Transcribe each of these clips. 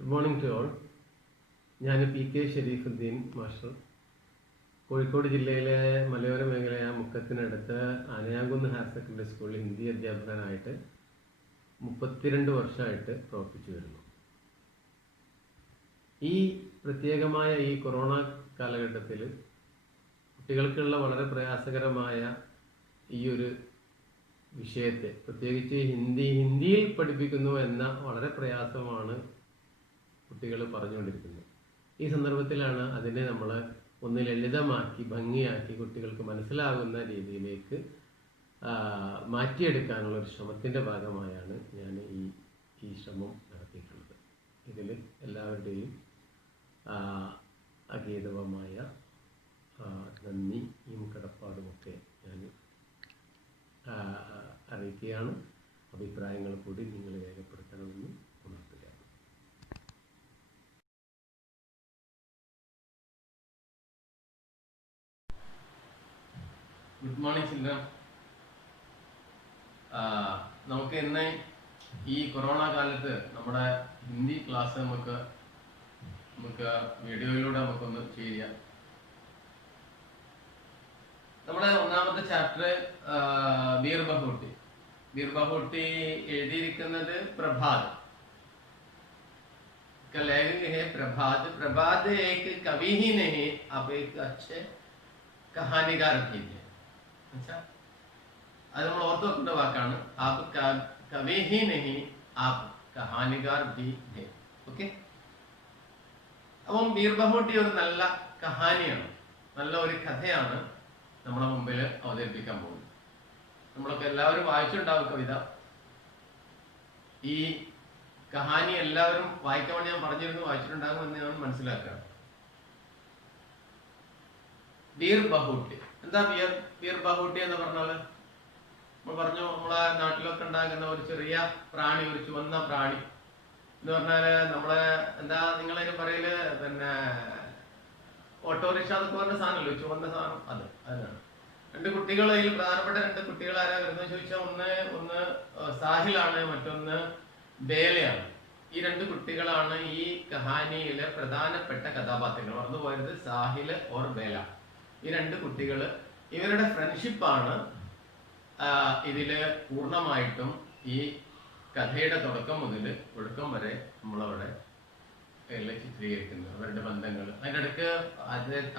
Good morning to all. ഞാൻ PK Shareefuddeen master, Kozhikode ജില്ലയിലെ മലയോര മേഖലയായ മുക്കത്തിനടുത്ത് ആനയാങ്കുന്ന് ഹയർ സെക്കൻഡറി സ്കൂളിൽ ഹിന്ദി അധ്യാപകനായിട്ട് 32 വർഷമായിട്ട് പ്രവർത്തിച്ചു വരുന്നു. ഈ പ്രത്യേകമായ ഈ കൊറോണ കാലഘട്ടത്തിൽ കുട്ടികൾക്കുള്ള വളരെ പ്രയാസകരമായ ഈ ഒരു വിഷയത്തെ, പ്രത്യേകിച്ച് ഹിന്ദിയിൽ പഠിപ്പിക്കുന്നു എന്ന വളരെ പ്രയാസമാണ് കുട്ടികൾ പറഞ്ഞുകൊണ്ടിരിക്കുന്നത്. ഈ സന്ദർഭത്തിലാണ് അതിനെ നമ്മൾ ഒന്ന് ലളിതമാക്കി ഭംഗിയാക്കി കുട്ടികൾക്ക് മനസ്സിലാകുന്ന രീതിയിലേക്ക് മാറ്റിയെടുക്കാനുള്ള ഒരു ശ്രമത്തിൻ്റെ ഭാഗമായാണ് ഞാൻ ഈ ശ്രമം നടത്തിയിട്ടുള്ളത്. ഇതിൽ എല്ലാവരുടെയും അഗീതവമായ നന്ദിയും കടപ്പാടുമൊക്കെ ഞാൻ അറിയിക്കുകയാണ്. അഭിപ്രായങ്ങൾ കൂടി നിങ്ങൾ രേഖപ്പെടുത്തണമെന്ന് ഉണർത്തുകയാണ്. Good morning children. നമുക്ക് ഇന്ന് ഈ കൊറോണ കാലത്ത് നമ്മുടെ ഹിന്ദി ക്ലാസ് നമുക്ക് വീഡിയോയിലൂടെ നമുക്കൊന്ന് ചെയ്യാം. നമ്മുടെ ഒന്നാമത്തെ ചാപ്റ്റർ ബീർ ബഹൂട്ടി എഴുതിയിരിക്കുന്നത് പ്രഭാത്. लेखक है प्रभात एक कवि ही नहीं, आप एक अच्छे कहानीकार भी है. अच्छा, അത് നമ്മൾ ഓർത്തു വെക്കേണ്ട വാക്കാണ്. ആപ് കവി ഹി നഹി, ആപ് കഹാനികാർ ഭി ഹെ. ഓക്കെ, അപ്പം ബീർ ബഹൂട്ടി ഒരു നല്ല കഹാനിയാണ്, നല്ല ഒരു കഥയാണ് നമ്മുടെ മുമ്പിൽ അവതരിപ്പിക്കാൻ പോകുന്നത്. നമ്മളൊക്കെ എല്ലാവരും വായിച്ചിട്ടുണ്ടാവും കവിത. ഈ കഹാനി എല്ലാവരും വായിക്കാൻ വേണ്ടി ഞാൻ പറഞ്ഞിരുന്നു, വായിച്ചിട്ടുണ്ടാകും എന്ന് ഞാൻ മനസ്സിലാക്കുകയാണ്. ബീർ ബഹൂട്ടി എന്താ? ബീർ ബഹൂട്ടി എന്ന് പറഞ്ഞാല് നമ്മൾ പറഞ്ഞു, നമ്മളെ നാട്ടിലൊക്കെ ഉണ്ടാകുന്ന ഒരു ചെറിയ പ്രാണി, ഒരു ചുവന്ന പ്രാണി എന്ന് പറഞ്ഞാല് നമ്മളെ എന്താ നിങ്ങളതിന് പറയല്, പിന്നെ ഓട്ടോറിക്ഷ എന്നൊക്കെ പറഞ്ഞ സാധനമല്ലോ, ചുവന്ന സാധനം. അതിനാണ്. രണ്ട് കുട്ടികൾ, അതിൽ പ്രധാനപ്പെട്ട രണ്ട് കുട്ടികൾ ആരാ വരുന്നത് ചോദിച്ചാൽ ഒന്ന് സാഹിലാണ്, മറ്റൊന്ന് ബേലയാണ്. ഈ രണ്ട് കുട്ടികളാണ് ഈ കഹാനിയിലെ പ്രധാനപ്പെട്ട കഥാപാത്രങ്ങൾ. മറന്നുപോയത് സാഹില് ഓർ ബേല. ഈ രണ്ട് കുട്ടികള്, ഇവരുടെ ഫ്രണ്ട്ഷിപ്പാണ് ഇതില് പൂർണ്ണമായിട്ടും ഈ കഥയുടെ തുടക്കം മുതൽ ഒടുക്കം വരെ നമ്മളവിടെ ചിത്രീകരിക്കുന്നത്. അവരുടെ ബന്ധങ്ങൾ, അതിൻ്റെ ഇടയ്ക്ക്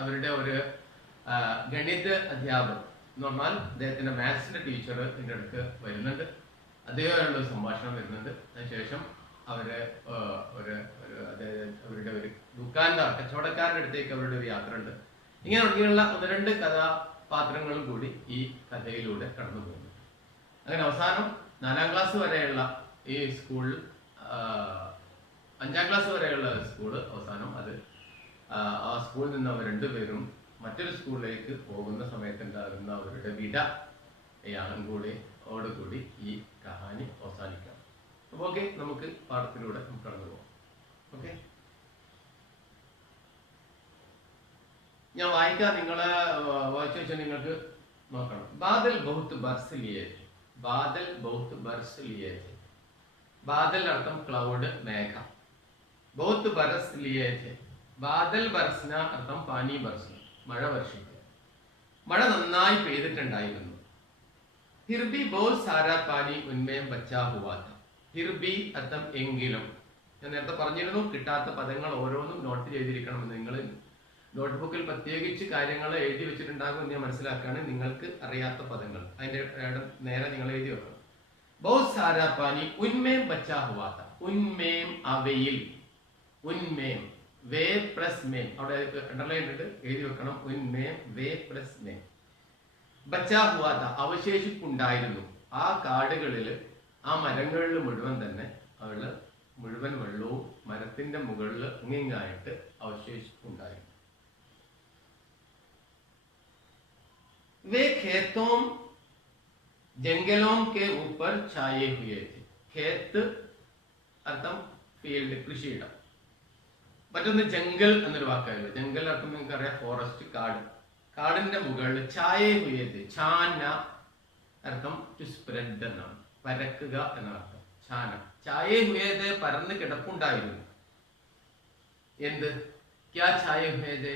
അവരുടെ ഒരു ഗണിത അധ്യാപകർ എന്ന് പറഞ്ഞാൽ അദ്ദേഹത്തിന്റെ മാത്സിന്റെ ടീച്ചർ ഇതിൻ്റെ അടുക്ക് വരുന്നുണ്ട്. അദ്ദേഹമായുള്ള സംഭാഷണം വരുന്നുണ്ട്. അതിനുശേഷം അവരുടെ ഒരു ദുക്കാൻദാർ, കച്ചവടക്കാരുടെ അടുത്തേക്ക് അവരുടെ ഒരു യാത്ര ഉണ്ട്. ഇങ്ങനെയുള്ള ഒന്ന് രണ്ട് കഥാപാത്രങ്ങളും കൂടി ഈ കഥയിലൂടെ കടന്നു പോകുന്നു. അങ്ങനെ അവസാനം 4ാം ക്ലാസ് വരെയുള്ള ഈ സ്കൂളിൽ, 5ാം ക്ലാസ് വരെയുള്ള സ്കൂള് അവസാനം ആ സ്കൂളിൽ നിന്ന് അവർ രണ്ടുപേരും മറ്റൊരു സ്കൂളിലേക്ക് പോകുന്ന സമയത്തുണ്ടാകുന്ന അവരുടെ ഓടുകൂടി ഈ കഹാനി അവസാനിക്കാം. അപ്പൊ ഓക്കെ, നമുക്ക് പാഠത്തിലൂടെ നമുക്ക് കടന്നു പോകാം. ഓക്കെ, ഞാൻ വായിക്കാം, നിങ്ങളെ വായിച്ചു വെച്ചാൽ നിങ്ങൾക്ക് നോക്കണം. ബാദൽ ബഹുത്ത് ബർസ് ലിയേ थे. ബാദൽ ബഹുത്ത് ബർസ് ലിയേ थे. ബാദൽ അർത്ഥം ക്ലൗഡ്, മേഘം. ബഹുത്ത് ബർസ് ലിയേ थे. ബാദൽ ബർസ്ന അർത്ഥം പാനി ബർസ്ന, മഴ വർഷിക്കുക. മഴ നന്നായി പെയ്തിട്ടുണ്ടായിരുന്നു. फिर भी बहुत सारा पानी उनमें बचा हुआ था. फिर भी അർത്ഥം എങ്കിലും. ഞാൻ നേരത്തെ പറഞ്ഞിരുന്നു, കിട്ടാത്ത പദങ്ങൾ ഓരോന്നും നോട്ട് ചെയ്തിരിക്കണമെന്ന്. നിങ്ങൾ നോട്ട്ബുക്കിൽ പ്രത്യേകിച്ച് കാര്യങ്ങൾ എഴുതി വെച്ചിട്ടുണ്ടാകും എന്ന് ഞാൻ മനസ്സിലാക്കുകയാണ്. നിങ്ങൾക്ക് അറിയാത്ത പദങ്ങൾ അതിന്റെ നേരെ നിങ്ങൾ എഴുതി വെക്കണം. ബഹുത് സാരാ പാനി ഉന്മേം ബച്ചാ ഹുവാ താ. ഉന്മേം അവയിൽ, ഉന്മേം വേ പ്ലസ് മേം, അവിടെ അണ്ടർലൈൻ ഇട്ട് എഴുതി വെക്കണം. ഉന്മേം വേ പ്ലസ് മേം ബച്ചാ ഹുവാ താ, അവശേഷിപ്പുണ്ടായിരുന്നു. ആ കാടുകളില്, ആ മരങ്ങളിൽ മുഴുവൻ തന്നെ അവള് മുഴുവൻ വെള്ളവും മരത്തിന്റെ മുകളിൽ ഇങ്ങിങ്ങായിട്ട് അവശേഷിപ്പുണ്ടായിരുന്നു. वे खेतों जंगलों के ऊपर छाए हुए थे. खेत അർത്ഥം ഫീൽഡ്, കൃഷിയിടം. മറ്റൊന്ന് ജംഗൽ എന്നൊരു വാക്കായിരുന്നു. ജംഗൽ അർത്ഥം നിങ്ങൾക്ക് അറിയാം, ഫോറസ്റ്റ്, കാട്. കാടിന്റെ മുകളിൽ ഛായേ ഹുയേത്, ഛാന അർത്ഥം ടു സ്പ്രെഡ് എന്നാണ്, പരക്കുക എന്നർത്ഥം. ഛാന ഛായേ ഹുയേത്, പരന്ന് കിടപ്പുണ്ടായിരുന്നു. എന്ത് क्या छाए हुए थे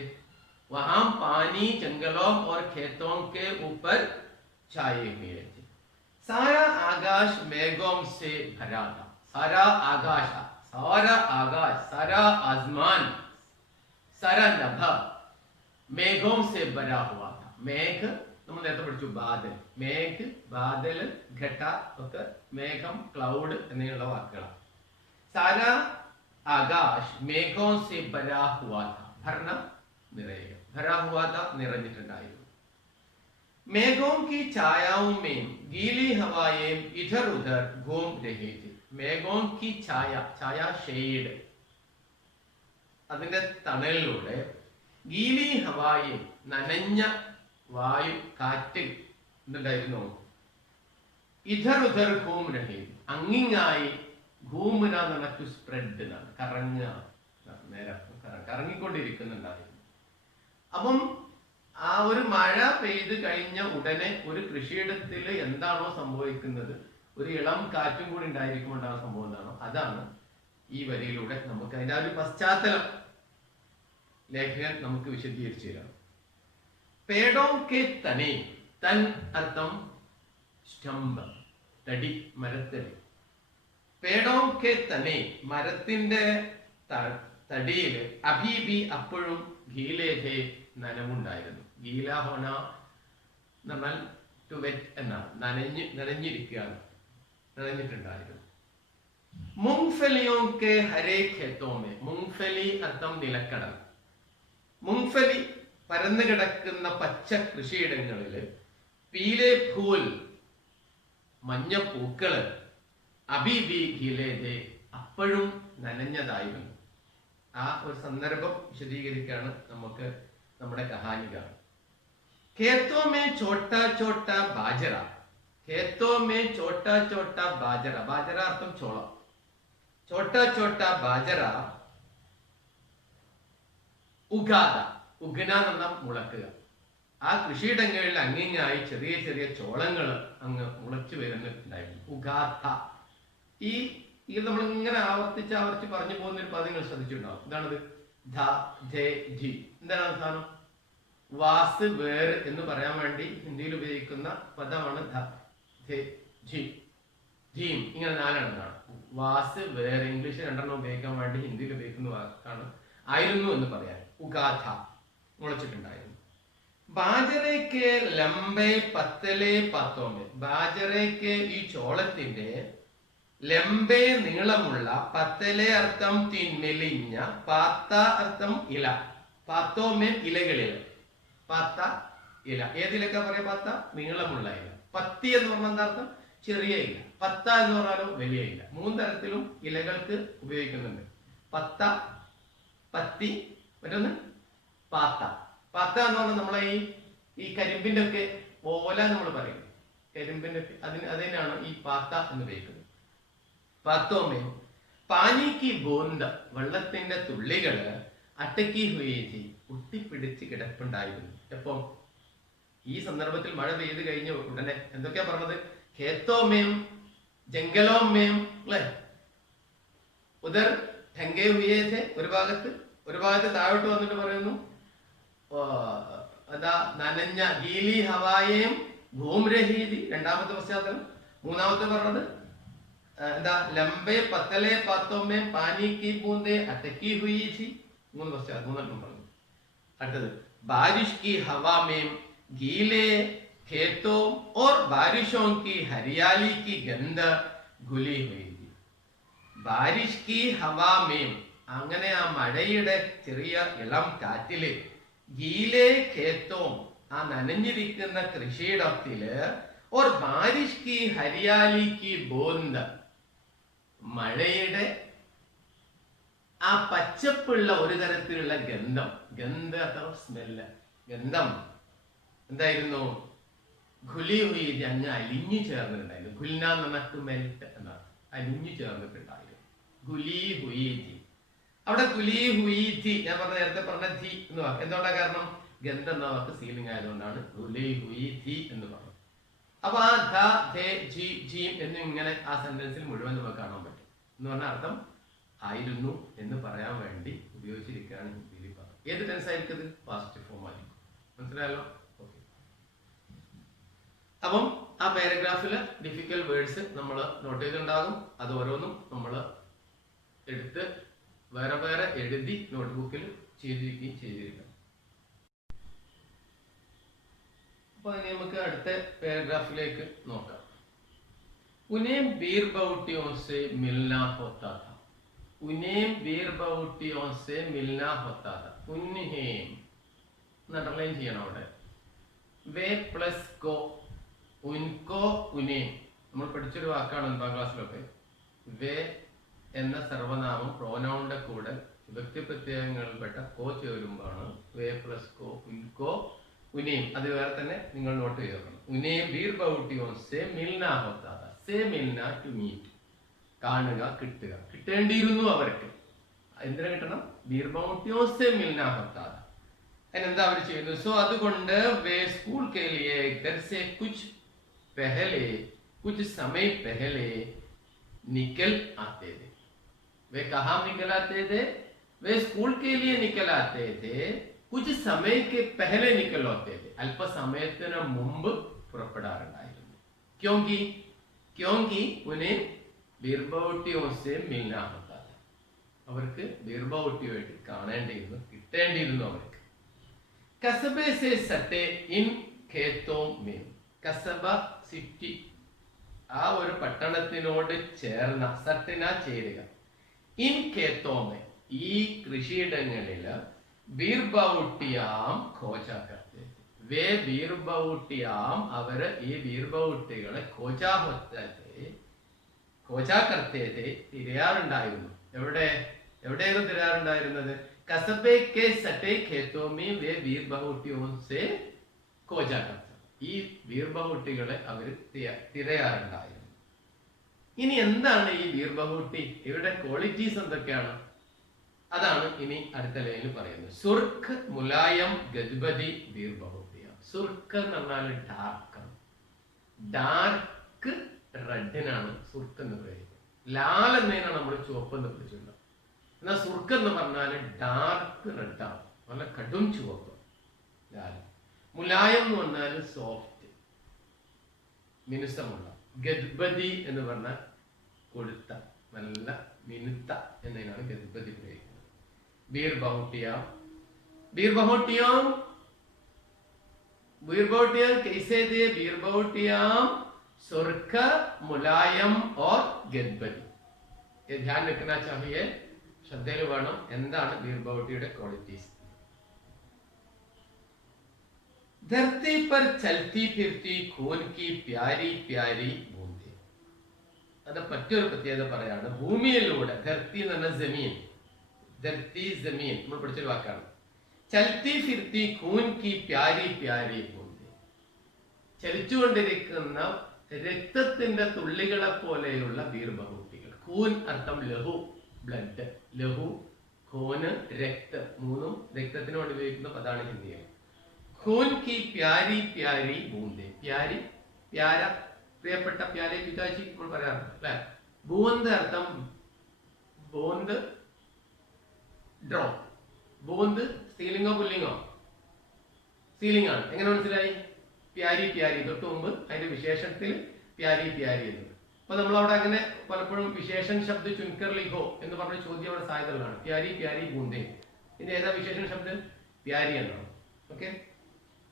वहां पानी जंगलों और खेतों के ऊपर छाए हुए थे सारा आकाश मेघों से भरा था सारा आकाश सारा आसमान सारा नभ मेघों से भरा हुआ था मेघ നമ്മൾ നേരത്തെ പഠിച്ചു ബാദൽ മേഘ് ബാദൽ ഘട്ട ഒക്കെ മേഘം ക്ലൗഡ് എന്നിങ്ങനെയുള്ള വാക്കുകളാണ് സാര ആകാശ് മേഘോं से भरा हुआ था ഭരണ നിറയുക भरा हुआ था നിറഞ്ഞിട്ടുണ്ടായിരുന്നു मेघों की छायाओं में गीली हवाएं इधर उधर घूम रही थी मेघों की छाയ ഷെയ്ഡ് അതിന്റെ തണലിലൂടെ ഗീലി ഹവായെ നനഞ്ഞ വായു കാറ്റ് എന്തുണ്ടായിരുന്നു ഇധർ ഉധർ ഘൂം രഹി അങ്ങിങ്ങായി ഘൂമുന ടു സ്പ്രെഡ് എന്നാണ് കറങ്ങുക നേരെ കറങ്ങിക്കൊണ്ടിരിക്കുന്നുണ്ടായിരുന്നു അപ്പം ആ ഒരു മഴ പെയ്ത് കഴിഞ്ഞ ഉടനെ ഒരു കൃഷിയിടത്തിൽ എന്താണോ സംഭവിക്കുന്നത് ഒരു ഇളം കാറ്റും കൂടി ഉണ്ടായിരിക്കുമ്പോൾ ഉണ്ടാകുന്ന സംഭവം എന്താണോ അതാണ് ഈ വരിയിലൂടെ നമുക്ക് അതിന്റെ ഒരു പശ്ചാത്തലം ലേഖകൻ നമുക്ക് വിശദീകരിച്ചു തരാം പേടോं के तने തൻ അർത്ഥം സ്തംഭം തടി മരത്തടി പേടോं के तने മരത്തിന്റെ തടിയിൽ അഭീബി അപ്പോഴും ഗീലേഹേ നനവുണ്ടായിരുന്നു ഗീല ഹോന നമ്മൾ ടു വെറ്റ് എന്നാണ് നനഞ്ഞിരിക്കുകയാണ് നനഞ്ഞിട്ടുണ്ടായിരുന്നു മൂംഗ്ഫലിയോं के हरे खेतों में മൂംഗ്ഫലി അർത്ഥം നിലക്കടൽ മൂംഗ്ഫലി പരന്നു കിടക്കുന്ന പച്ച കൃഷിയിടങ്ങളില് പീലെ ഫൂൽ മഞ്ഞ പൂക്കള് അബിബി ഗീലേദേ അപ്പോഴും നനഞ്ഞതായിരുന്നു ആ ഒരു സന്ദർഭം വിശദീകരിക്കാണ് നമുക്ക് നമ്മുടെ കഹാനി കാണും खेतों में छोटा छोटा बाजरा खेतों में छोटा छोटा बाजरा बाजरा अर्थम ചോളം छोटा छोटा बाजरा ഉഗാദ ഉഗ്ന എന്ന മുളക്കുക ആ കൃഷിയിടങ്ങളിൽ അങ്ങിങ്ങായി ചെറിയ ചെറിയ ചോളങ്ങൾ അങ്ങ് മുളച്ചു വരുന്നുണ്ടായിരുന്നു ഉഗാഥ ഈ നമ്മൾ ഇങ്ങനെ ആവർത്തിച്ച് പറഞ്ഞു പോകുന്ന ഒരു പദങ്ങൾ ശ്രദ്ധിച്ചിട്ടുണ്ടാവും എന്താണത് ധ ധേ ധി എന്താണ് അവസാനം വാസ് വേർ എന്ന് പറയാൻ വേണ്ടി ഹിന്ദിയിൽ ഉപയോഗിക്കുന്ന പദമാണ് ധീം ഇങ്ങനെ നാലെണ്ണമാണ് വാസ് വേർ ഇംഗ്ലീഷ് രണ്ടെണ്ണം ഉപയോഗിക്കാൻ വേണ്ടി ഹിന്ദിയിൽ ഉപയോഗിക്കുന്ന വാക്കാണ് ആയിരുന്നു എന്ന് പറയാൻ ഉഗാഥ മുളച്ചിട്ടുണ്ടായിരുന്നു ബാജറയ്ക്ക് ലംബെ പത്തലെ പത്തോമെ ബാജറയ്ക്ക് ഈ ചോളത്തിന്റെ ലംബെ നീളമുള്ള പത്തലെ അർത്ഥം മെലിഞ്ഞ പാത്ത അർത്ഥം ഇല പാത്തോമെ ഇലകളിൽ പാത്ത ഇല ഏതിലൊക്കെ പറയാ പാത്ത നീളമുള്ള ഇല പത്തി എന്ന് പറഞ്ഞാൽ എന്താ അർത്ഥം ചെറിയ ഇല പത്ത എന്ന് പറഞ്ഞാലും വലിയ ഇല മൂന്ന് തരത്തിലും ഇലകൾക്ക് ഉപയോഗിക്കുന്നുണ്ട് പത്ത പത്തി മറ്റൊന്ന് പാത്ത പാത്ത എന്ന് പറഞ്ഞാൽ നമ്മളെ ഈ കരിമ്പിന്റെ ഒക്കെ ഓല നമ്മൾ പറയും കരിമ്പിന്റെ അതിനാണ് ഈ പാത്ത എന്ന് ഉപയോഗിക്കുന്നത് പാത്തോമേ പാനിക്ക് ബോന്ത വെള്ളത്തിന്റെ തുള്ളികള് അട്ടക്കി ഹുയേജി ഒട്ടിപ്പിടിച്ച് കിടപ്പുണ്ടായിരുന്നു എപ്പം ഈ സന്ദർഭത്തിൽ മഴ പെയ്ത് കഴിഞ്ഞ ഉടനെ എന്തൊക്കെയാ പറഞ്ഞത് ഖേത്തോമേം ജംഗലോമേം അല്ലെ ഉദർ ഠങ്കേ ഹുയേജെ ഒരു ഭാഗത്ത് താഴോട്ട് വന്നിട്ട് പറയുന്നു അതാ നനഞ്ഞ ഗീലി ഹവായേം ഭൂംരഹീതി രണ്ടാമത്തെ പശ്ചാത്തലം മൂന്നാമത്തെ പറഞ്ഞത് എന്താ ലംബെ പത്തലെ പത്തോമേ പാനിക്ക് ബൂന്തേ അട്ടക്കി ഹുയി थी മൂന്ന് പശ്ചാത്തലം മൂന്നെണ്ണം പറഞ്ഞു അടുത്തത് ബാരിഷ് की हवा में गीले खेतों और बारिशों की हरियाली की गंध घुली हुई थी बारिश की हवा में അങ്ങനെ ആ മഴയുടെ ചെറിയ ഇളം കാറ്റില് ഗീലെ ഖേത്തോം ആ നനഞ്ഞിരിക്കുന്ന കൃഷിയിടത്തില് और बारिश की हरियाली की बूंद മഴയുടെ ആ പച്ചപ്പുള്ള ഒരു തരത്തിലുള്ള ഗന്ധം അഥവാ സ്മെല്ല് ഗന്ധം എന്തായിരുന്നു ഖുലി ഹുയി അങ്ങ് അലിഞ്ഞു ചേർന്നിട്ടുണ്ടായിരുന്നു ഖുൽന നനക്ക് മെൽറ്റ് എന്നാണ് അലിഞ്ഞു ചേർന്നിട്ടുണ്ടായിരുന്നു ഖുലി ഹുയി അവിടെ ഖുലി ഹുയി തി ഞാൻ നേരത്തെ പറഞ്ഞ ധി എന്ന് വാക്ക് എന്തുകൊണ്ടാ കാരണം ഗന്ധം എന്ന വാക്ക് സീലിംഗ് ആയതുകൊണ്ടാണ് ഖുലി ഹുയി തി എന്ന് പറഞ്ഞത് അപ്പൊ ആ ധ ധേ ജി ജീം എന്നിങ്ങനെ ആ സെന്റൻസിൽ മുഴുവൻ നമുക്ക് കാണാൻ പറ്റും എന്ന് പറഞ്ഞ അർത്ഥം ആയിരുന്നു എന്ന് പറയാൻ വേണ്ടി ഉപയോഗിച്ചിരിക്കുകയാണ് ഹിന്ദിയിൽ പറഞ്ഞത്. ഏത് ടെൻസ് ആയിരിക്കും? പാസ്റ്റ് ഫോം ആയിരിക്കും. മനസ്സിലായല്ലോ? ഓക്കെ. അപ്പം ആ പാരഗ്രാഫില് ഡിഫിക്കൽട്ട് വേർഡ്സ് നമ്മൾ നോട്ട് ചെയ്തിട്ടുണ്ടാകും. അത് ഓരോന്നും നമ്മൾ എടുത്ത് വേറെ വേറെ എഴുതി നോട്ട്ബുക്കിൽ ചെയ്തിരിക്കുകയും ചെയ്തിരിക്കണം. അപ്പൊ ഇനി നമുക്ക് അടുത്ത പാരഗ്രാഫിലേക്ക് നോക്കാം. ഉനേം ബീർബൗട്ടിയോं से मिलना होता था. ഉനേം ബീർബൗട്ടിയോं से मिलना होता था. ഉൻഹേം അണ്ടർലൈൻ ചെയ്യണം അവിടെ. വേ പ്ലസ് കോ, ഉൻകോ, ഉനേം നമ്മൾ പഠിച്ചൊരു വാക്കാണ് 9ാം ക്ലാസ്സിലൊക്കെ. വേ എന്ന സർവനാമം പ്രോനൗണിന്റെ കൂടെ വിഭക്തി പ്രത്യയങ്ങളിൽപ്പെട്ട കോ ചേരുമ്പോഴാണ് വേ പ്ലസ് കോ, ഉൻകോ, ഉനേം. അത് വേറെ തന്നെ നിങ്ങൾ നോട്ട് ചെയ്തോക്കണം. ഉനേം ബീർബൗട്ടിയോं से मिलना होता था. से मिलना टു മീറ്റ്, കാണുക, കിട്ടുക, കിട്ടേണ്ടിയിരുന്നു അവർക്ക്. എന്തിനാ കിട്ടണം? ബീർബൗട്ടിയോं से मिलना होता था. അതിനെന്താ അവർ ചെയ്യുന്നത്? സോ അതുകൊണ്ട് വേ സ്കൂൾ के लिए घर से कुछ पहले, कुछ समय पहले निकल आते थे. वे कहाँ निकल आते थे? वे स्कूल के लिए निकल आते थे. कुछ समय के पहले निकल होते थे. അല്പസമയത്തിന് മുമ്പ് പുറപ്പെടാറുണ്ടായിരുന്നു. क्योंकि उन्हें ബീർബൗട്ടിയോं से मिलना होता था. അവർക്ക് ബീർബൗട്ടിയുമായിട്ട് കാണേണ്ടിയിരുന്നു, കിട്ടേണ്ടിയിരുന്നു അവർക്ക്. കസബെ से सटे इन खेतों में. കസബ സിറ്റി, ആ ഒരു പട്ടണത്തിനോട് ചേർന്ന, സട്ടിന ചേരുക. ഇൻ खेतों में ഈ കൃഷിയിടങ്ങളില് ബീർബൗട്ടിയാം ഖോജാ കർത്തെ. വേ ബീർബൗട്ടിയാം അവര് ഈ ബീർബൗട്ടികളെ ഖോജാ കർത്തേതെ തിരയാറുണ്ടായിരുന്നു. എവിടെയായിരുന്നു തിരയാറുണ്ടായിരുന്നത്? കസബെ കെ സട്ടേ ഖേത്തോ മേ വേ ബീർബൗട്ടിയോं से ഖോജാ കർത്തെ. ഈ ബീർബൗട്ടികളെ അവർ തിരയാറുണ്ടായിരുന്നു. ഇനി എന്താണ് ഈ ബീർബൗട്ടി? ഇവരുടെ ക്വാളിറ്റീസ് എന്തൊക്കെയാണ്? അതാണ് ഇനി അടുത്ത ലൈനിൽ പറയുന്നത്. സുർക്ക്, മുലായം, ഗദ്ബദി, ബീർബൗട്ടിയ. സുർക്ക് എന്ന് പറഞ്ഞാൽ ഡാർക്ക്, ഡാർക്ക് റെഡിനാണ് സുർക്ക് എന്ന് പറയുന്നത്. ലാൽ എന്നതിനാണ് നമ്മൾ ചുവപ്പ് എന്ന് വിളിച്ചിട്ടുള്ളത്. എന്നാൽ സുർക്ക് എന്ന് പറഞ്ഞാൽ ഡാർക്ക് റെഡാണ്, നല്ല കടും ചുവപ്പ്, ലാൽ. മുലായം എന്ന് പറഞ്ഞാൽ സോഫ്റ്റ്, മിനുസമുള്ള. ഗദ്ബദി എന്ന് പറഞ്ഞാൽ കൊഴുത്ത, നല്ല മിനുത്ത എന്നതിനാണ് ഗദ്ബദി പ്രയോഗിക്കുന്നത്. ബീർബൗട്ടിയാം कैसे थे? बीरबहुटियाम सुर्ख, मुलायम और ഗദ്ബദി. ये ध्यान रखना चाहिए. ശ്രദ്ധയിൽ വേണം എന്താണ് ബീർബൗട്ടിയുടെ ക്വാളിറ്റീസ്. धरती पर चलती फिरती खून की प्यारी प्यारी बूंदे. അത് മറ്റൊരു പ്രത്യേകത പറയാണ്. ഭൂമിയിലൂടെ, ധർത്തി എന്ന് പറഞ്ഞ ജമീൻ, ധർത്തി ജമീൻ നമ്മൾ പഠിച്ചൊരു വാക്കാണ്. ചൽത്തി ഫിർത്തി ഖൂൻ കി പ്യാരി പ്യാരി ബൂന്ദേ. ചലിച്ചുകൊണ്ടിരിക്കുന്ന രക്തത്തിന്റെ തുള്ളികളെ പോലെയുള്ള ബീർബഹുട്ടികൾ. ഖൂൻ അർത്ഥം ലഹു, ബ്ലഡ്. ലഹു, ഖൂന്, രക്തം, മൂന്നും രക്തത്തിനോട് ഉപയോഗിക്കുന്ന പദാണ് ഹിന്ദിയിൽ. ഖൂൻ കി പ്യാരി പ്യാരി ബൂന്ദേ. പ്യാരി, പ്യാര, പ്രിയപ്പെട്ട, പ്യാരെ പിതാജി നമ്മൾ പറയാറുണ്ട് അല്ലെ. ബൂന്ത് അർത്ഥം ബൂന്ത്, ഡ്രോപ്പ്. ബൂന്ത് സ്ത്രീലിംഗോ പുല്ലിംഗോ? സ്ത്രീലിംഗ് ആണ്. എങ്ങനെ മനസ്സിലായി? പ്യാരി പ്യാരി, തൊട്ട് മുമ്പ് അതിന്റെ വിശേഷണത്തിൽ പ്യാരി പ്യാരി എന്നത്. അപ്പൊ നമ്മൾ അവിടെ അങ്ങനെ പലപ്പോഴും വിശേഷൺ ശബ്ദ ചുൻകർ ലിഖോ എന്ന് പറഞ്ഞ ചോദ്യം അവിടെ സാധ്യതകളാണ്. പ്യാരി പ്യാരി ബൂന്ദേ. ഇതിന്റെ ഏതാ വിശേഷണ ശബ്ദം? പ്യാരി എന്നാണ്. ഓക്കെ,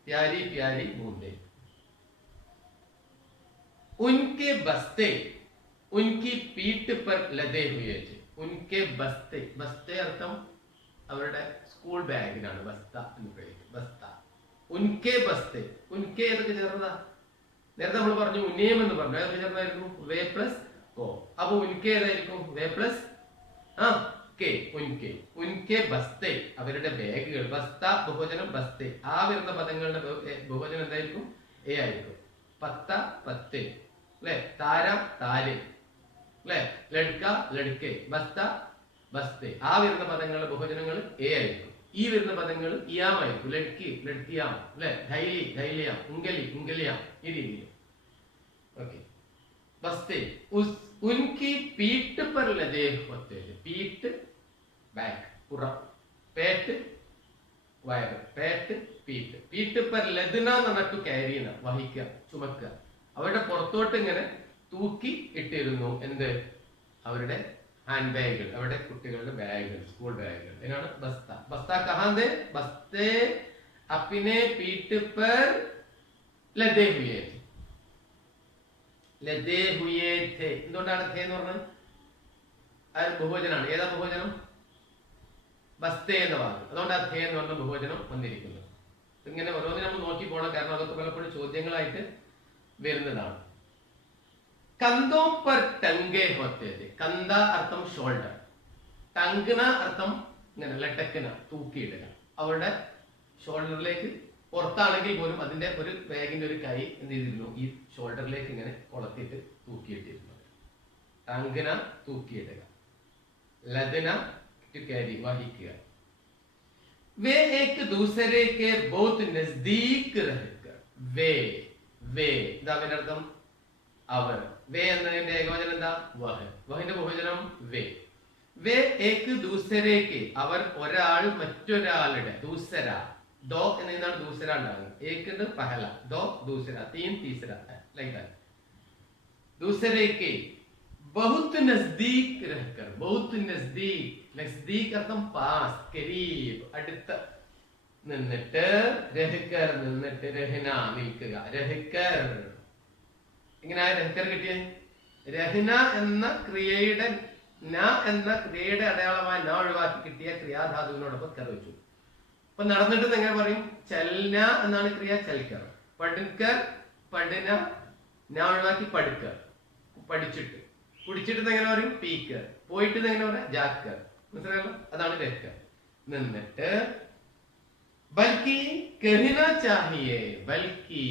प्यारी प्यारी बूंदे. उनके बस्ते उनकी पीठ पर लदे हुए थे. उनके बस्ते, बस्ते अर्थം അവരുടെ സ്കൂൾ ബാഗിനാണ് ബസ്ത എന്ന് പറയുന്നത്. ബസ്ത. ഉൻകെ ബസ്തെ. ഉൻകെ ഏതൊക്കെ ചേർന്നതാ? നേരത്തെ നമ്മൾ പറഞ്ഞു ഉന്നയം എന്ന് പറഞ്ഞു, ഏതൊക്കെ ചേർന്നായിരുന്നു? വേ പ്ലസ് കോ. അപ്പൊ ഉൻകെ ഏതായിരിക്കും? വേ പ്ലസ് കെ. ഉൻകെ. ഉൻകെ ബസ്തെ, അവരുടെ ബാഗുകൾ. ബസ്ത ബഹുവചനം ബസ്തെ. ആ വരുന്ന പദങ്ങളുടെ ബഹുവചനം എന്തായിരിക്കും? എ ആയിരിക്കും. പത്ത പത്തെ അല്ലെ. താര താരെ അല്ലെ. ലഡ്ക ലഡ്കെ. ബസ്ത ബസ്തെ. ആ വരുന്ന പദങ്ങളുടെ ബഹുവചനങ്ങൾ എ ആയിരിക്കും. ഈ വരുന്ന പദങ്ങൾ ഇയാം ആയിരിക്കും. ലഡ്കി ലഡ്കിയാം അല്ലെ. ധൈലി ധൈലിയാം. ഉങ്കലി ഉങ്കലിയാം. ഈ രീതിയിൽ. ഓക്കെ. ബസ്തെ. ഉൻകി പീठ पर लदे होते थे. पीठ ബാക്ക്, പുറം. പേട്ട് വയറ്, പേട്ട് പീട്ട്. പീട്ട് പെർ ലദ്ന എന്ന് പറഞ്ഞിട്ട് ക്യാരി ചെയ്യുന്ന, വഹിക്കുക, ചുമക്കുക. അവരുടെ പുറത്തോട്ട് ഇങ്ങനെ തൂക്കി ഇട്ടിരുന്നു എന്ത്, അവരുടെ ഹാൻഡ് ബാഗുകൾ, അവരുടെ കുട്ടികളുടെ ബാഗുകൾ, സ്കൂൾ ബാഗുകൾ. ഇതിനാണ് ബസ്ത. ബസ്ത കഹാന്തെ, ബസ്തേ അപ്പിനെ പീട്ട് പെർ ലദേ ഹുയേ, ലദേ ഹുയേ ഥേ. എന്തുകൊണ്ടാണ് ഥേ എന്ന് പറഞ്ഞത്? അത് ബഹുവചനാണ്. ഏതാ ബഹുവചനം? ബസ്തേ എന്ന വാക്ക്. അതുകൊണ്ട് ആ ഥേ എന്ന് പറഞ്ഞ ബഹുവചനം വന്നിരിക്കുന്നത്. ഇങ്ങനെ ഓരോന്നിനും നമ്മൾ നോക്കി പോകണം, കാരണം അതൊക്കെ പലപ്പോഴും ചോദ്യങ്ങളായിട്ട് വരുന്നതാണ്. കന്തോ പർ ടംഗേ ഹോത്തേ ഥേ. കന്ത അർത്ഥം ഷോൾഡർ, ടംഗ്ന അർത്ഥം ഇങ്ങനെ ലട്ടക്കിന, തൂക്കിയിടുക. അവരുടെ ഷോൾഡറിലേക്ക്, പുറത്താണെങ്കിൽ പോലും അതിന്റെ ഒരു ബാഗിന്റെ ഒരു കൈ എന്ത് ചെയ്തിരുന്നു, ഈ ഷോൾഡറിലേക്ക് ഇങ്ങനെ കൊളത്തിയിട്ട് തൂക്കിയിട്ടിരുന്നു. ടംഗ്ന തൂക്കിയിടുക, ലദ്ന ടു ക്യാരി വഹിക്കുക. വേ ഏക് ദൂസരെ കെ ബഹുത് നസ്ദീക് रहकर, വേ വേ എന്താ അതിന്റെ അർത്ഥം? അവർ. വേ എന്നതിന്റെ ഏകവചനം എന്താ? വഹ്. വഹിന്റെ ബഹുവചനം വേ. വേ ഏക് ദൂസരേക്ക്, അവർ ഒരാൾ മറ്റൊരാളുടെ, ദൂസര ദോ എന്നാണ് ദൂസര ഉണ്ടാകുന്നത്. ഏക് പഹല, ദോ ദൂസര, തീൻ തീസര, ലൈക്ക് ദാറ്റ്. ദൂസരേക്ക് बहुत नजदीक रहकर, बहुत नजदीक, नजदीक അർത്ഥം പാസ്, കരീബ്, അടുത്ത് നിന്നിട്ട്, രഹ്കർ നിന്നിട്ട്, രഹ്ന നിൽക്കുക, രഹ്കർ. എങ്ങനെയാ രഹ്കർ കിട്ടിയേ? രഹ്ന എന്ന ക്രിയയുടെ, ന എന്ന ക്രിയയുടെ അടയാളമായി ന ഒഴിവാക്കി കിട്ടിയ ക്രിയാധാതുവിനോടൊപ്പം കർ വെച്ചു. അപ്പൊ നടന്നിട്ട് എങ്ങനെ പറയും? ചൽന എന്നാണ് ക്രിയ, ചൽക്കർ. പഠിക്കർ, പഠന, ന ഒഴിവാക്കി പഠിക്കർ, പഠിച്ചിട്ട്. കുടിച്ചിട്ട് എങ്ങനെ പറയും? പീക്കർ. പോയിട്ട് എങ്ങനെ പറയാം? ജാക്കർ. മനസ്സിലായല്ലോ? അതാണ് രഹ്കർ. നിന്നിട്ട് ബൽക്കി കഹിന ചാഹിയേ, ബൽക്കി,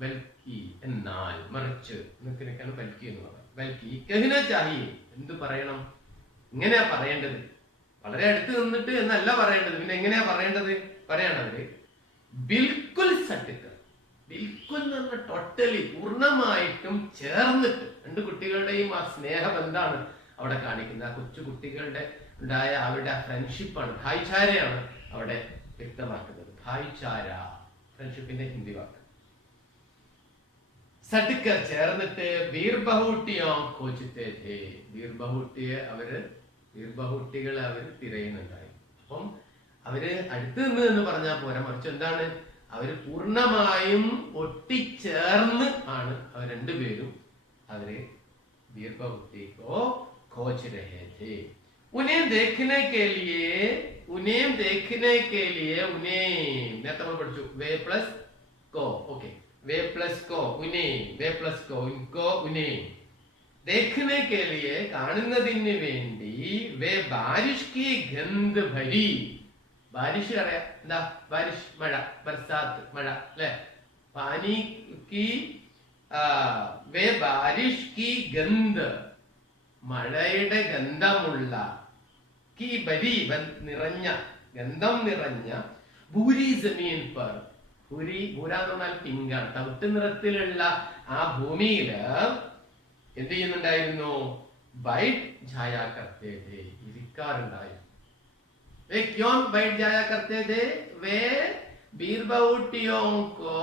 ബൽക്കി എന്നാൽ, മറിച്ച് നിൽക്കുന്നൊക്കെയാണ് ബൽക്കി എന്ന് പറയുന്നത്. ബൽക്കി കഹിന ചാഹിയേ, എന്ത് പറയണം? ഇങ്ങനെയാ പറയേണ്ടത്. വളരെ അടുത്ത് നിന്നിട്ട് എന്നല്ല പറയേണ്ടത്. പിന്നെ എങ്ങനെയാ പറയേണ്ടത്? പറയണത് ബിൽക്കുൽ സട്ടിക്കർ. ബിൽക്കുൽ എന്ന് പറഞ്ഞ ടോട്ടലി, പൂർണ്ണമായിട്ടും ചേർന്നിട്ട്. രണ്ട് കുട്ടികളുടെയും ആ സ്നേഹബന്ധാണ് അവിടെ കാണിക്കുന്നത്. ആ കൊച്ചു കുട്ടികളുടെ ഉണ്ടായ അവരുടെ ആ ഫ്രണ്ട്ഷിപ്പാണ്, ഭായിചാരയാണ് അവിടെ വ്യക്തമാക്കുന്നത്. ഭായിചാര, ഫ്രണ്ട്ഷിപ്പിന്റെ ഹിന്ദി വാക്ക്. സട്ടിക്കർ ചേർന്നിട്ട്, ബീർബഹൂട്ടിയോ കോച്ചിത്തേ ഥേ. ബീർബഹൂട്ടികളെ അവര് തിരയുന്നുണ്ടായി. അപ്പം അവര് അടുത്ത് നിന്ന് എന്ന് പറഞ്ഞാൽ പോരാ, മറിച്ച് എന്താണ്, അവര് പൂർണ്ണമായും ഒട്ടിച്ചേർന്ന് ആണ് അവർ രണ്ടുപേരും അവര് ബീർബഹൂട്ടി को खोज रहे थे. उन्हें देखने के लिए, നേരത്തെ നമ്മൾ പഠിച്ചു വേ പ്ലസ് കോ. ഓക്കെ, വേ പ്ലസ് കോ, ഉനേം, വേ പ്ലസ് കോ, ഉൻകോ, ഉനേം. देखने के लिए കാണുന്നതിന് വേണ്ടി, വേ ബാരിഷ് की गंध भरी. ബാരിഷ് അറിയാം എന്താ? ബാരിഷ് മഴ, ബർസാത്ത് മഴ അല്ലെ? പാനി की വേ ബാരിഷ് की गंध, മഴയുടെ ഗന്ധമുള്ള, की भरी നിറഞ്ഞ, ഗന്ധം നിറഞ്ഞ, ഭൂരി ജമീൻ പർ. ഭൂരി, ഭൂര എന്ന് പറഞ്ഞാൽ പിങ്കാണ്, തവിട്ട് നിറത്തിലുള്ള ആ ഭൂമിയില് എന്ത് ചെയ്യുന്നുണ്ടായിരുന്നു? ബൈറ്റ് ഛായാ കർത്തേ ഥേ, ഇരിക്കാറുണ്ടായിരുന്നു. वे क्यों बैठ जाया करते थे? वे बीरबहुटियों को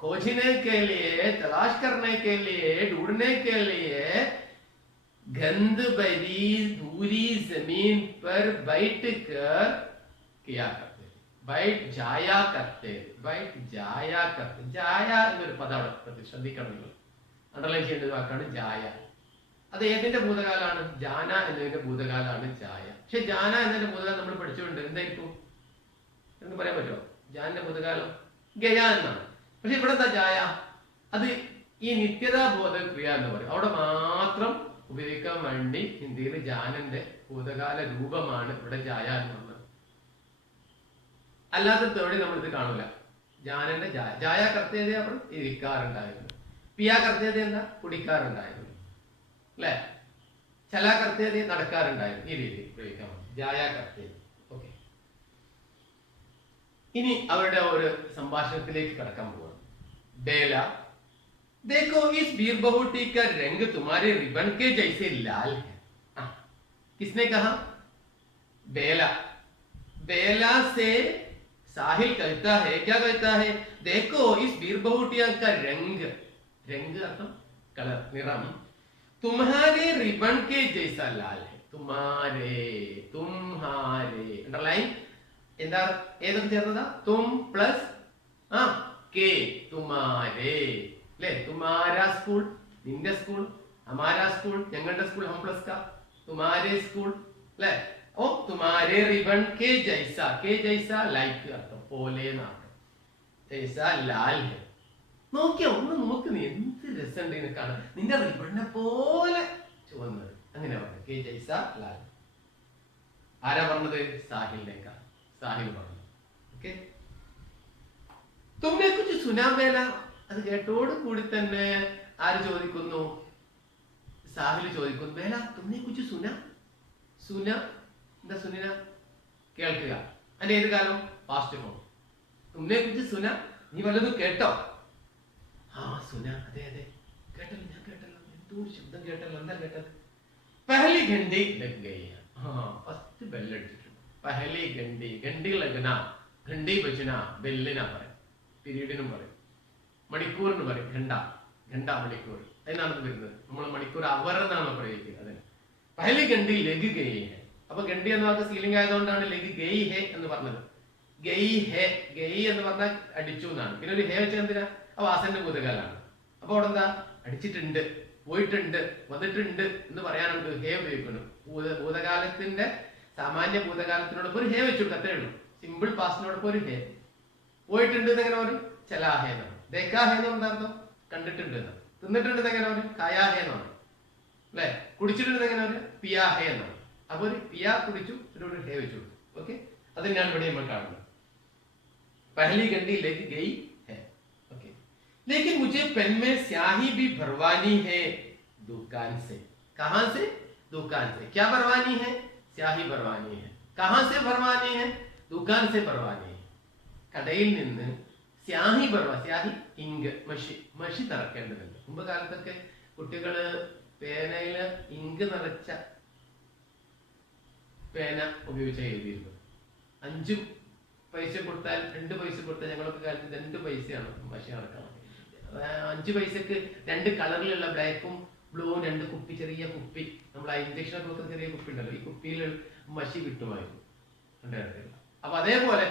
खोजने के लिए, तलाश करने के लिए, ढूंढने के लिए गंध भरी भूरी जमीन पर बैठ कर किया करते थे. बैठ जाया करते, बैठ जाया करते. जाया എന്നൊരു പദം അവിടെ ശ്രദ്ധിക്കണം, അണ്ടർലൈൻ ചെയ്യേണ്ട ഒരു വാക്കാണ് ജായ. അത് ഏതിന്റെ ഭൂതകാലാണ്? ജാന എന്നതിന്റെ ഭൂതകാലാണ് ജായ. പക്ഷെ ജാന എന്നതിന്റെ ഭൂതകാലം നമ്മൾ പഠിച്ചുകൊണ്ട് എന്തായിരിക്കും എന്ന് പറയാൻ പറ്റുമോ? ജാന്റെ ഭൂതകാലം ഗയ എന്നാണ്. പക്ഷെ ഇവിടെ എന്താ ജായ? അത് ഈ നിത്യതാബോധ ക്രിയ എന്ന് പറയും. അവിടെ മാത്രം ഉപയോഗിക്കാൻ വേണ്ടി ഹിന്ദിയിൽ ജാനന്റെ ഭൂതകാല രൂപമാണ് ഇവിടെ ജായ എന്ന് പറഞ്ഞത്. അല്ലാത്ത തേടി നമ്മൾ ഇത് കാണൂല. ജാനന്റെ ജായ, ജായ കർത്തേത അവർ ഇരിക്കാറുണ്ടായിരുന്നു. പിയാ കർത്തേത എന്താ? കുടിക്കാറുണ്ടായിരുന്നു അല്ലെ? ചല കർത്തേത നടക്കാറുണ്ടായിരുന്നു. ഈ രീതിയിൽ ഉപയോഗിക്കാൻ മതി, ജായ കർത്തേത. ഓക്കെ, ഇനി അവരുടെ ഒരു സംഭാഷണത്തിലേക്ക് കടക്കാൻ പോവാണ്. ബേല, देखो इस बीरबहुटी का रंग तुम्हारे रिबन के जैसे लाल है. किसने कहा? बेला, बेला से साहिल कहता है, क्या कहता है, देखो इस बीरबहुटिया का रंग, रंग अर्थम कलर, निरम तुम्हारे रिबन के जैसा लाल है. तुम्हारे, तुम्हारे अंडरलाइन എന്താ, ഏതൊക്കെ ചേർന്നതാ, തും പ്ലസ് കെ, തുമാരെ അല്ലേ. തുമാരാ സ്കൂൾ നിന്റെ സ്കൂൾ, ഹമാരാ സ്കൂൾ ഞങ്ങളുടെ സ്കൂൾ, ഹം പ്ലസ് കാ, തുമാരെ സ്കൂൾ അല്ലേ. ഓ തുമാരെ റിബൺ കെ ജൈസ, കെ ജൈസ ലൈക്ക് അർത്ഥം, പോലെ എന്നാണ്, ജൈസ ലാൽ ഹെ. നോക്കിയോ, ഒന്ന് നോക്ക് നീ, എന്ത് രസമുണ്ട് കാണാൻ, നിന്റെ റിബണിനെ പോലെ ചുവന്നത്, അങ്ങനെ പറഞ്ഞു, കെ ജൈസ ലാൽ. ആരാ പറഞ്ഞത്, സാഹിലിനേക്കാ, സാഹിൽ പറഞ്ഞു. ഓക്കെ, തുമ്നെ കുറിച്ച് സുനാ മേല, അത് കേട്ടോട് കൂടി തന്നെ ആര് ചോദിക്കുന്നു, സാഹിൽ ചോദിക്കുന്നു, മേല തുമ്നെ കുറിച്ച് സുന, സുന എന്താ, സുനിന കേൾക്കുക, അതിന്റെ ഏത് കാലം, പാസ്റ്റ് ഫോം. തുമ്നെ കുറിച്ച് സുന, നീ വല്ലതും കേട്ടോ, സുന, അതെ അതെ കേട്ടല്ലോ, ഞാൻ കേട്ടല്ലോ, എന്തോ ശബ്ദം കേട്ടല്ലോ, എന്താ കേട്ടത്, പഹലി ഘണ്ടി ലഗ് ഗയി, ഫസ്റ്റ് ബെല്ലടിച്ചിട്ടുണ്ട്, പഹലി ഘണ്ടി, ഘണ്ടി ലഗ്ന, ഘണ്ടി ബജന, ബെല്ലിന പറയും, പീരീഡിനും പറയും, മണിക്കൂറിന് പറയും ഘണ്ട, ഘണ്ട മണിക്കൂർ, അതിനാണ് വരുന്നത്, നമ്മൾ മണിക്കൂർ അവർ എന്നാണ് പ്രയോഗിക്കുക. അതിന് പഹലി ഘണ്ടി ലഗ് ഗയി ഹെ, അപ്പൊ ഘണ്ടി എന്ന വാക്ക് സീലിംഗ് ആയതുകൊണ്ടാണ് ലഗ് ഗയി ഹെ എന്ന് പറഞ്ഞത്. ഗയി ഹെ, ഗയി എന്ന് പറഞ്ഞാൽ അടിച്ചു എന്നാണ്, പിന്നെ ഒരു ഹെ വെച്ചാൽ എന്തിനാ, ആ വാസന്റെ ഭൂതകാലാണ്. അപ്പൊ അവിടെ എന്താ, അടിച്ചിട്ടുണ്ട്, പോയിട്ടുണ്ട്, വന്നിട്ടുണ്ട് എന്ന് പറയാനുണ്ട് ഹേ ഉപയോഗിക്കണം. ഭൂതകാലത്തിന്റെ സാമാന്യ ഭൂതകാലത്തിനോടൊപ്പം ഒരു ഹേ വെച്ചുകൊണ്ട് അത്രേ ഉള്ളൂ. സിമ്പിൾ പാസ്റ്റിനോടൊപ്പം ഒരു ഹേ. പോയിട്ടുണ്ട് എങ്ങനെ പറയും, ചലാഹേ എന്നാണ്. ദേക്കാഹേ എന്ന് പറഞ്ഞ അർത്ഥം കണ്ടിട്ടുണ്ട് എന്നാണ്. തിന്നിട്ടുണ്ട് എങ്ങനെ പറയും, കായാഹേ എന്നാണ് അല്ലെ. കുടിച്ചിട്ടുണ്ട് എങ്ങനെ പറയും, പിയാഹേ എന്നാണ്. അപ്പൊ ഒരു പിയാ കുടിച്ചു, ഒരു ഹേ വെച്ചു കൊടുത്തു. ഓക്കെ, അത് തന്നെയാണ് ഇവിടെ നമ്മൾ കാണുന്നത്. പഹലി ഗണ്ടിയിലേക്ക് ഗയി है. ओके, लेकिन मुझे पेन में स्याही भी भरवानी है दुकान से. कहां से, दुकान से. क्या भरवानी है, स्याही भरवानी है. कहां से भरवानी है, दुकान से भरवानी है. കടയിൽ നിന്ന് സ്യാഹി ഭർവാ, സ്യാഹി ഇങ്ക്, മഷി, മഷി നിറക്കേണ്ടതുണ്ട്. മുമ്പ് കാലത്തൊക്കെ കുട്ടികള് പേനയില് ഇങ്ക് നിറച്ച പേന ഉപയോഗിച്ച എഴുതിയിരുന്നു. 5 പൈസ കൊടുത്താൽ, 2 പൈസ കൊടുത്താൽ, ഞങ്ങളൊക്കെ കാലത്ത് 2 പൈസയാണ് മഷി നടക്കാൻ. 5 പൈസക്ക് 2 കളറിലുള്ള ബ്ലാക്കും ബ്ലൂവും 2 കുപ്പി, ചെറിയ കുപ്പി, നമ്മൾ ഇഞ്ചക്ഷൻ ഒക്കെ വെക്കുന്ന ചെറിയ കുപ്പി ഉണ്ടല്ലോ, ഈ കുപ്പിയിൽ മഷി കിട്ടുമായിരുന്നു. അപ്പൊ അതേപോലെ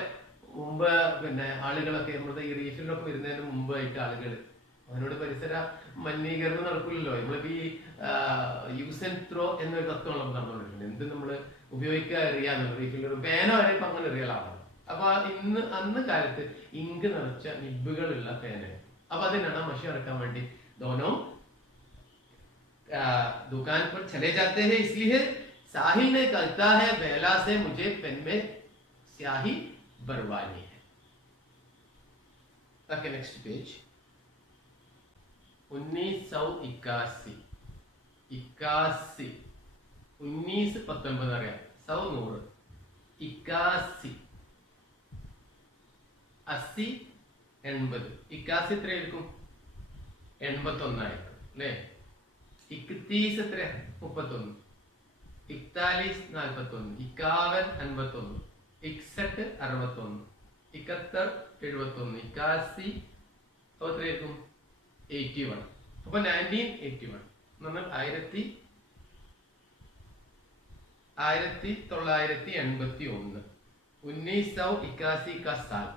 മുമ്പ് പിന്നെ ആളുകളൊക്കെ നമ്മുടെ ഈ റീഫിലൊക്കെ വരുന്നതിന് മുമ്പായിട്ട് ആളുകൾ അതിനോട് പരിസര മലിനീകരണം നടക്കില്ലല്ലോ. നമ്മളിപ്പോ ഈ യൂസ് ആൻഡ് ത്രോ എന്നൊരു തത്വം നമ്മൾ നടന്നുകൊണ്ടിരിക്കുന്നത്. എന്ത് നമ്മൾ ഉപയോഗിക്കുക അറിയാന്നുള്ളത്, റീഫിൽ പേന വരെ ഇപ്പൊ അങ്ങനെ അറിയാലാണ്. അപ്പൊ അന്ന് കാലത്ത് ഇങ്ക് നിറച്ച നിബുകളുള്ള പേന, അപ്പൊ അതിനാണ് മഷി ഇറക്കാൻ വേണ്ടി दोनों दुकान पर चले जाते हैं. इसलिए साहिल ने कहता है बेला से मुझे पेन में स्याही भरवानी है. Okay, next page. 1981 81 19 19 അറിയാം, 100 81 80 80 81 എത്രയായിരിക്കും, 81 ആയിരിക്കും അല്ലേ. 31 എത്ര, 31, 41 41, 51 51, 61 61, 71 71, 81 എത്രയായിരിക്കും, 81. അപ്പൊ 1981 നമ്മൾ 1981 1981 का साल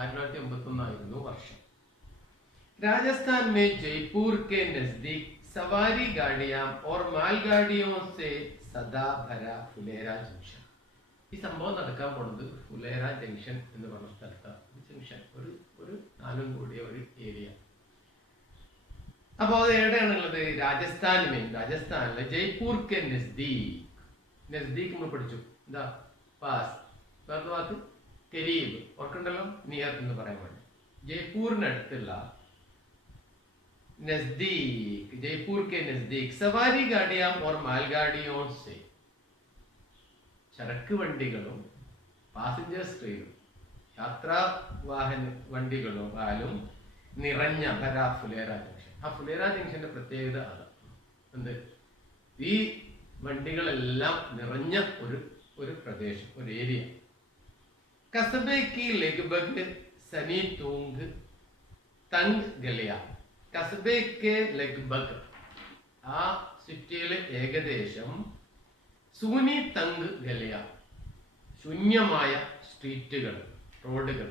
1981 ആയിരുന്നു വർഷം. राजस्थान में जयपुर के नजदीक सवारी गाड़ियां और मालगाड़ियों से सदा भरा फुलेरा जंक्शन. ഈ സംഭവം നടക്കാൻ പോണത് ഫുലേര ജംഗ്ഷൻ എന്ന് പറഞ്ഞ സ്ഥലത്താണ്. ജംഗ്ഷൻ ഒരു നാലും കൂടിയ ഒരു ഏരിയ. അപ്പൊ അത് എവിടെയാണുള്ളത്, രാജസ്ഥാനിലെ ജയ്പൂർ കെ നസ്ദീക്. നസ്ദീക് നമ്മൾ പഠിച്ചു, എന്താ, പാസ്, വേറെ വാക്ക് കരീബ്, ഓർക്കണ്ടല്ലോ, നിയർ എന്ന് പറയാൻ വേണ്ടി. ജയ്പൂരിനടുത്തുള്ള नजदीक, जयपुर के नजदीक सवारी गाड़ियां और मालगाड़ियों से, ചരക്ക് വണ്ടികളും പാസഞ്ചേഴ്സ് ട്രെയിനും യാത്രാ വാഹന വണ്ടികളും ആലും നിറഞ്ഞ ഭരാ ഫുലേര ജംഗ്ഷൻ. ആ ഫുലേര ജംഗ്ഷന്റെ പ്രത്യേകത അതാണ്. എന്ത്, ഈ വണ്ടികളെല്ലാം നിറഞ്ഞ ഒരു പ്രദേശം, ഒരു ഏരിയ. കസബെ കി ലഗ്ഭഗ് സനി തൂങ് തങ് ഗലിയ. കസബെ കെ ലഗ്ഭഗ്, ആ സിറ്റിയിലെ ഏകദേശം സൂനി തങ് ഗലിയ, ശൂന്യമായ സ്ട്രീറ്റുകൾ, റോഡുകൾ.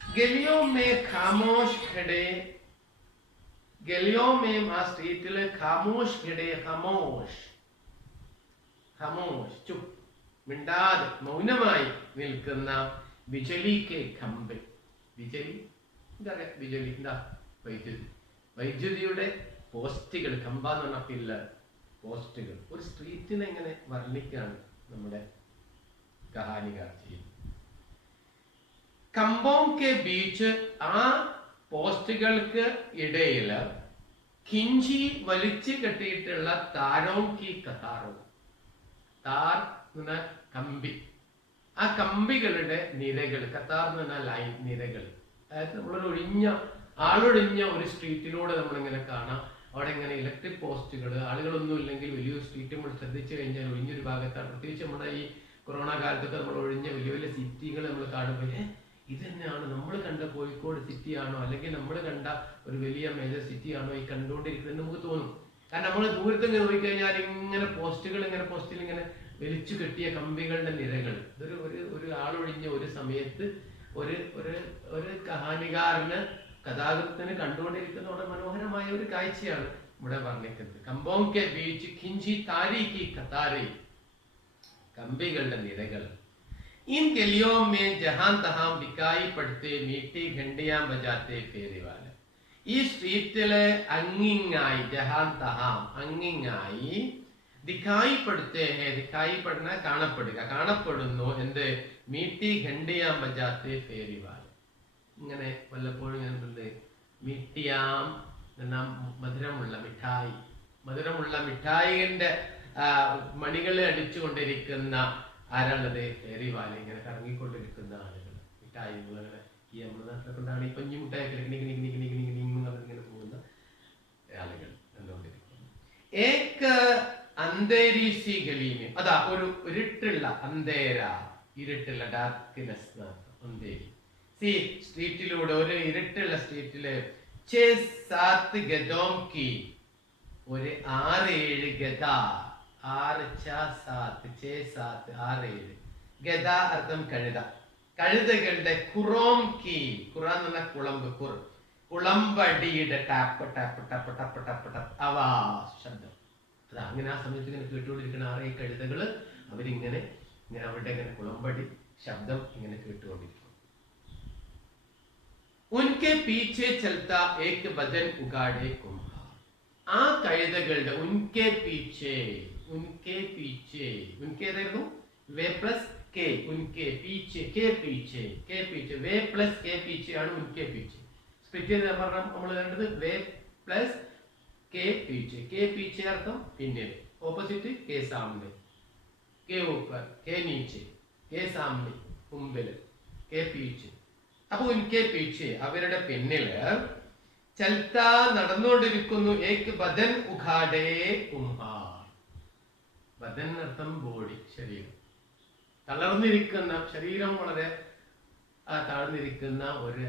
ഗലിയോ മേ ഖാമോഷ് ഖഡേ, ഗലിയോ മേ ആ സ്ട്രീറ്റില് ഖാമോഷ് ഖഡേ, ഖാമോഷ് ഖാമോഷ് ചുപ്, മിണ്ടാതെ മൗനമായി നിൽക്കുന്ന ബിജലി കെ ഖംബെ. ബിജലി എന്താ പറയാ? ബിജലി എന്താ? വൈദ്യുതി. വൈദ്യുതിയുടെ പോസ്റ്റുകൾ, ഖമ്പ എന്ന് പറഞ്ഞ പില്ലർ, പോസ്റ്റുകൾ. ഒരു സ്ട്രീറ്റിനെ ഇങ്ങനെ വർണ്ണിക്കാണ് നമ്മുടെ കഹാനികാർ ചെയ്യുന്നത്. കമ്പോം കെ ബീച്ച്, ആ പോസ്റ്റുകൾക്ക് ഇടയിൽ കിഞ്ചി വലിച്ചു കെട്ടിയിട്ടുള്ള താരോം കി കതാറോ, താർ എന്ന കമ്പി, ആ കമ്പികളുടെ നിരകൾ, കത്താർ എന്ന് പറഞ്ഞാൽ ലൈൻ, നിരകൾ. അതായത് നമ്മളൊരു ആളൊഴിഞ്ഞ ഒരു സ്ട്രീറ്റിലൂടെ നമ്മളിങ്ങനെ കാണാം. അവിടെ ഇങ്ങനെ ഇലക്ട്രിക് പോസ്റ്റുകൾ, ആളുകളൊന്നും ഇല്ലെങ്കിൽ വലിയൊരു സ്ട്രീറ്റ് നമ്മൾ ശ്രദ്ധിച്ചു കഴിഞ്ഞാൽ ഒഴിഞ്ഞൊരു ഭാഗത്താണ്. പ്രത്യേകിച്ച് നമ്മുടെ ഈ കൊറോണ കാലത്തൊക്കെ നമ്മൾ ഒഴിഞ്ഞ വലിയ വലിയ സിറ്റികൾ നമ്മൾ കാണുമ്പോൾ ഇത് തന്നെയാണ് നമ്മൾ കണ്ട കോഴിക്കോട് സിറ്റി ആണോ, അല്ലെങ്കിൽ നമ്മൾ കണ്ട ഒരു വലിയ മേജർ സിറ്റി ആണോ ഈ കണ്ടുകൊണ്ടിരിക്കുന്നത് നമുക്ക് തോന്നും. കാരണം നമ്മൾ ദൂരത്ത് ഇങ്ങനെ നോക്കിക്കഴിഞ്ഞാൽ ഇങ്ങനെ പോസ്റ്റുകൾ, ഇങ്ങനെ പോസ്റ്റിൽ ഇങ്ങനെ വലിച്ചു കെട്ടിയ കമ്പികളുടെ നിരകൾ. ഇതൊരു ഒരു ആളൊഴിഞ്ഞ ഒരു സമയത്ത് ഒരു ഒരു ഒരു കഹാനികാരന്, കഥാകൃത്തിന് കണ്ടുകൊണ്ടിരിക്കുന്ന വളരെ മനോഹരമായ ഒരു കാഴ്ചയാണ് ഇവിടെ വർണ്ണിക്കുന്നത്. കമ്പോം കെ ബീച്ച് ഖിഞ്ചി താരീഖി കതാരി, കമ്പികളുടെ നിരകൾ. इन गलियों में जहां तहां दिखाई पड़ते मीठी घंटियां बजाते फेरी वाले. ഈ സ്ട്രീറ്റിലെ അങ്ങിങ്ങായി, ജഹാൻ തഹാം അങ്ങിങ്ങായി, ദിഖായി പെടുത്തേ ഹേ, ദിഖായി പെടുന്ന കാണപ്പെടുക, കാണപ്പെടുന്നു എന്ത്, മീട്ടി ഘണ്ടിയാം ബജാത്തെ ഫേരി വാല. ഇങ്ങനെ വല്ലപ്പോഴും എന്തുണ്ട്, മിട്ടിയാം എന്ന മധുരമുള്ള മിഠായി, മധുരമുള്ള മിഠായിന്റെ മണികൾ അടിച്ചുകൊണ്ടിരിക്കുന്ന ആരാണത്? ഫേറി വാല. ഇങ്ങനെ കറങ്ങിക്കൊണ്ടിരിക്കുന്ന ആളുകൾ, മിഠായി അങ്ങനെ ഈ നമ്മുടെ നാട്ടിലൊക്കെ ഉണ്ടാണ് ഈ പഞ്ഞി മിഠായി ഇങ്ങനെ പോകുന്ന ആളുകൾ കണ്ടുകൊണ്ടിരിക്കുന്നു. ഏക്ക് അന്തേരി സി ഗലീമേ, അതാ ഒരു ഇരുട്ടുള്ള, അന്തേര ഇരുട്ടുള്ള, ഡാർക്ക്നെസ്, അന്തേരി സി സ്ട്രീറ്റിലൂടെ, ഒരു ഇരുട്ടുള്ള സ്ട്രീറ്റില് ഒരു 6-7 ഗദ, 6-7 ഗദ അർത്ഥം കഴുത, കഴുതകളുടെ കുറോം കി, ഖുറ എന്ന് പറഞ്ഞ കുളമ്പ്, കുളമ്പടിയുടെ ടാപ്പ് ടാപ്പ് ടപ്പ് ടപ്പ് ടപ്പ് ടപ്പ് അവാ ശബ്ദം. അതാ അങ്ങനെ ആ സമയത്ത് ഇങ്ങനെ കേട്ടുകൊണ്ടിരിക്കുന്ന 6 കഴുതകള്, അവരിങ്ങനെ ഇങ്ങനെ അവരുടെ ഇങ്ങനെ കുളമ്പടി ശബ്ദം ഇങ്ങനെ കേട്ടുകൊണ്ടിരിക്കും. ഉൻകെ പീछे चलता एक बदन उगाड़े कुम्हार. ആ കഴുതകളുടെ ഉൻകെ പീछे, ഉൻകെ പീछे, ഉൻകെ ഏതായിരുന്നു? വേ പ്ലസ് കെ, ഉൻകെ പീछे, കെ പീछे, കെ പീछे, വേ പ്ലസ് കെ പീछे ആണ് ഉൻകെ പീछे. സ്പ്ലിറ്റ് ചെയ്ത് പറഞ്ഞാൽ നമ്മൾ കണ്ടത് വേ പ്ലസ് കെ പീछे. കെ പീछे അർത്ഥം പിന്നിൽ, ഓപ്പോസിറ്റ് കെ സാമനെ, കെ ഊപ്പർ, കെ നീച്ചെ, കെ സാമനെ മുമ്പിൽ, കെ പീछे. അപ്പൊ ഉൻകെ പീछे അവരുടെ പിന്നില് ചൽത്താ നടന്നുകൊണ്ടിരിക്കുന്നു ഏക് ബദൻ ഉഖാഡേ കുംഹാർ. ബദൻ അർത്ഥം ബോഡി, ശരീരം, തളർന്നിരിക്കുന്ന ശരീരം, വളരെ താഴ്ന്നിരിക്കുന്ന ഒരു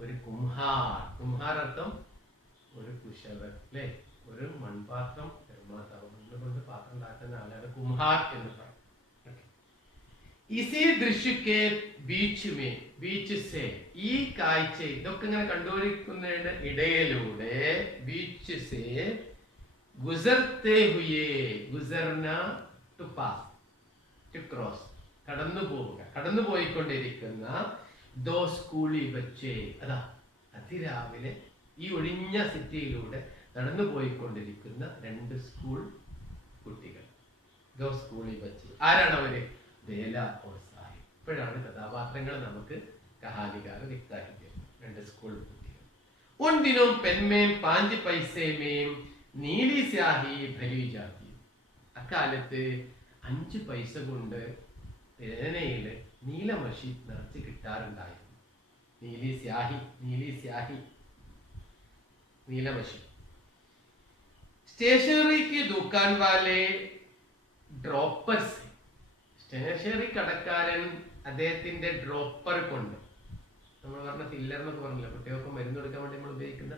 ഒരു കുംഹാർ. കുംഹാർ അർത്ഥം ഒരു കുശവൻ, അല്ലെ? ഒരു മൺപാത്രം നിർമ്മാതാവ്, മണ്ണുകൊണ്ട് പാത്രം ഉണ്ടാക്കുന്ന ആളാണ് കുംഹാർ എന്ന് പറയും. ഇസി ദൃശ്യക്കെ ബീച്ച് സേ, ഈ കാഴ്ച ഇതൊക്കെ ഇങ്ങനെ കണ്ടുപിടിക്കുന്നതിന്റെ ഇടയിലൂടെ ബീച്ച് സേ ഗുസർത്തെ ഹുയേ, ഗുസർന ടു പാസ്, ടു ക്രോസ്, കടന്നു പോവുക, കടന്നു പോയിക്കൊണ്ടിരിക്കുന്ന ദോ സ്കൂളി ബച്ചേ, അതാ അതിരാവിലെ ഈ ഒഴിഞ്ഞ സിറ്റിയിലൂടെ നടന്നു പോയിക്കൊണ്ടിരിക്കുന്ന 2 സ്കൂൾ കുട്ടികൾ. ദോ സ്കൂളി ബച്ചേ, ആരാണ് അവര്? ബേല ഓർ സാഹിബ്. ഇപ്പോഴാണ് കഥാപാത്രങ്ങൾ നമുക്ക് കഹാനികാർ വ്യക്തമാക്കി തരുന്നത്. 2 സ്കൂൾ കുട്ടികൾ. ഉൻ ദിനോം പെൻമേം 5 പൈസേമേം നീലി സ്യാഹി ഭരി ജാതി. അക്കാലത്ത് 5 പൈസ കൊണ്ട് പേനയില് നീലമഷി നിറച്ച് കിട്ടാറുണ്ടായിരുന്നു. നീലി സ്യാഹി, നീലി സ്യാഹി, നീലമഷി. स्टेशनरी की दुकान वाले ഡ്രോപ്പേഴ്സ്, സ്റ്റേഷനറി കടക്കാരൻ അദ്ദേഹത്തിന്റെ ഡ്രോപ്പർ കൊണ്ട്, നമ്മൾ പറഞ്ഞ ഫില്ലർ എന്നൊക്കെ പറഞ്ഞില്ല, കുട്ടികൾക്ക് മരുന്ന് കൊടുക്കാൻ വേണ്ടി നമ്മൾ ഉപയോഗിക്കുന്ന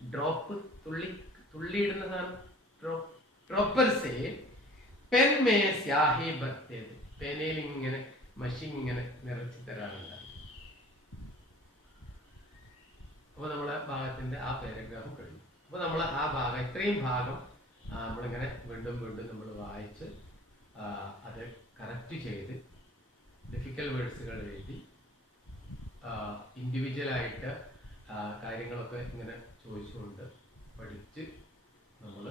ഡ്രോപ്പ്, തുള്ളിയിടുന്ന സാധനം, ഡ്രോപ്പേഴ്സെ പെൻ മേ സ്യാഹി ബർത്തേത്, പേനയിൽ ഇങ്ങനെ മഷി ഇങ്ങനെ നിറച്ച് തരാറുണ്ട്. അപ്പൊ നമ്മളെ ഭാഗത്തിന്റെ ആ പാരഗ്രാഫ് കഴിഞ്ഞു. അപ്പൊ നമ്മൾ ആ ഭാഗം, ഇത്രയും ഭാഗം നമ്മളിങ്ങനെ വീണ്ടും വീണ്ടും നമ്മൾ വായിച്ച് അത് കറക്റ്റ് ചെയ്ത് ഡിഫിക്കൽട്ട് വേർഡ്സുകൾ എഴുതി ഇൻഡിവിജ്വലായിട്ട് കാര്യങ്ങളൊക്കെ ഇങ്ങനെ ചോദിച്ചുകൊണ്ട് പഠിച്ച് നമ്മൾ